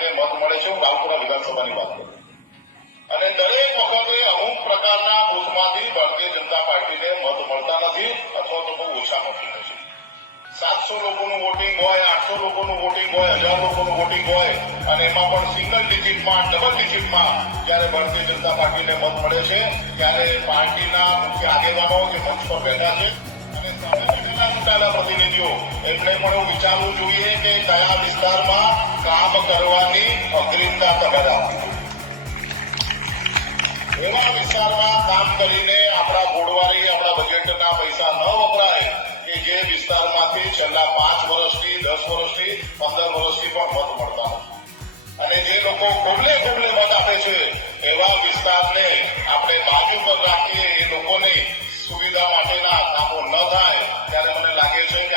હું રાવપુરા વિધાનસભાની વાત કરું. અને દરેક વખતે અમુક પ્રકારના બુથમાંથી ભારતીય જનતા પાર્ટીને મત મળતા નથી અથવા તો બહુ ઓછા મત મળે છે. સાતસો લોકોનું વોટિંગ હોય, આઠસો લોકોનું વોટિંગ હોય, હજાર લોકોનું વોટિંગ હોય, અને એમાં પણ સિંગલ ડિજિટમાં ડબલ ડિજિટમાં જ્યારે ભારતીય જનતા પાર્ટીને મત મળે છે, ત્યારે પાર્ટીના મુખ્ય આગેવાનો જે મંચ પર બેઠા છે, અને સામે બેઠેલા ચૂંટાયેલા પ્રતિનિધિઓ, એમને પણ એવું વિચારવું જોઈએ કે કયા વિસ્તારમાં કામ કરવાની અગ્રિમતા તમે એવા વિસ્તારમાં કામ કરીને આપણા ગોળવારી આપણા બજેટના પૈસા ન વપરાય કે જે વિસ્તારમાંથી છેલ્લા પાંચ વર્ષથી, દસ વર્ષથી, પંદર વર્ષથી પણ મત મળતા અને જે લોકો ખોબલે ખોબલે મત આપે છે, એવા વિસ્તારને આપણે બાજુ પર રાખીએ, એ લોકોની સુવિધા માટેના કામો ન થાય, ત્યારે મને લાગે છે કે